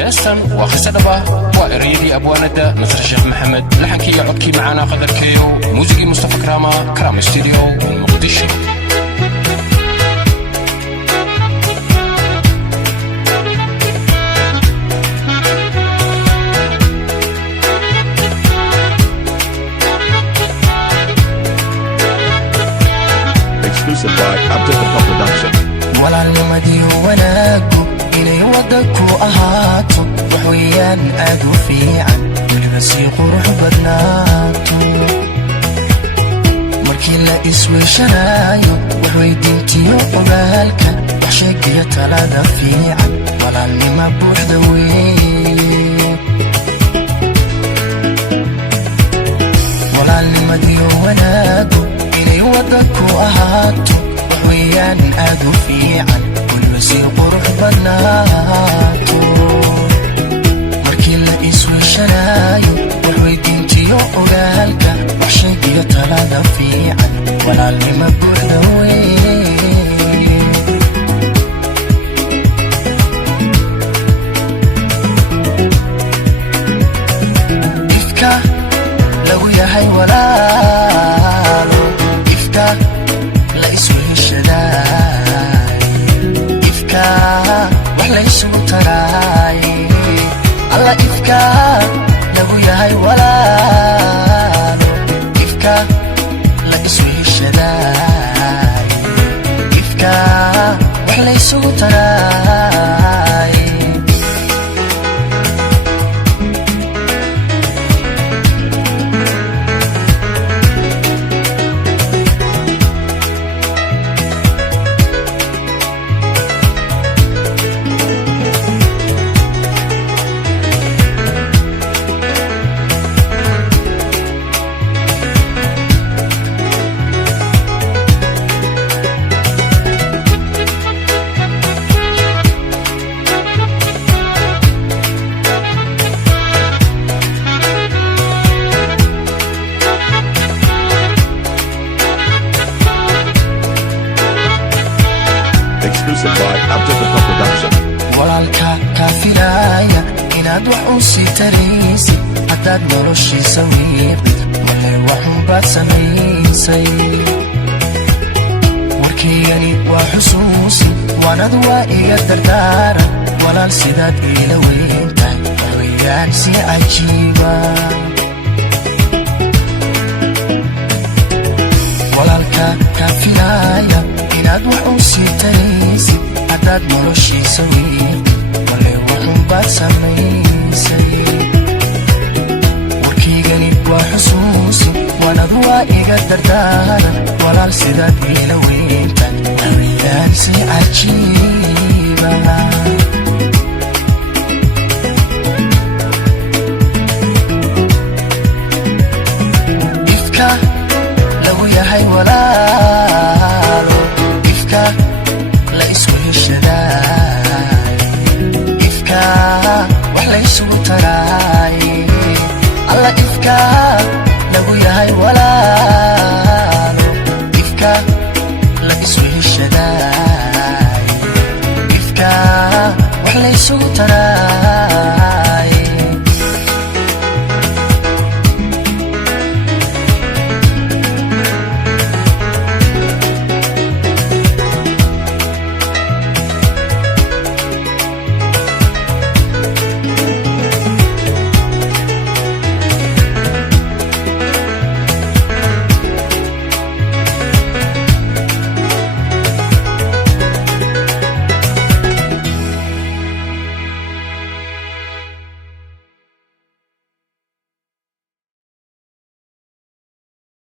heestan waa qisa dhab ah waa erayadii abwaanada Nasr Sheekh Maxamed laxankii iyo codkii macaana qadarkeeyo muusigii Mustafa Karama Studio Muqdisho Exclusive by Abdul Production. walaalnimadii wanaagu inay wadaku ahaato waxweeyaan aad u fiican weliba sii qurux badnaato markii la isweyshanaayo waxweydiintiyo ogaalka wax sheegiyo talada fiican walaalnima buuxda weeye walaalnimadii wanaagu inay wadaku ahaato waxweeyaan aad u fiican weliba sii qurux badnaato markii la isweyshanaayo waxweydiintiyo ogaalka wax sheegiyo talada fiican walaalnima buuxda weeye ifka lagu yahay walaalo ifka la isweheshadaay ifka wax la isugu taraay alla ifka lagu yahay walaalo ifka la isweheshadaay ifka wax la isugu taraay Exclusive by Abdul Production. walaalka kaafiraya inaad wax u sii taraysid haddaad noloshiisa wiiqdid wallay waxunbaad samaysay warkaygani waa xusuusi waanad waa iga dardaaran walaal sidaad iila weyntahay waxweeyaan si cajiiba walaalka kaafiraya inaad wax u sii taraysid haddaad noloshiisa wiiqdid wallay waxunbaad samaysay warkaygani waa xusuusi waanad waa iga dardaaran walaal sidaad iila weyntahay waxweeyaan si cajiiba ifka lagu yahay walaalo ifka la isweheshadaay ifka wax la isugu taraay alla ifka lagu yahay walaalo ifka la isweheshadaay ifka wax la isugu taraay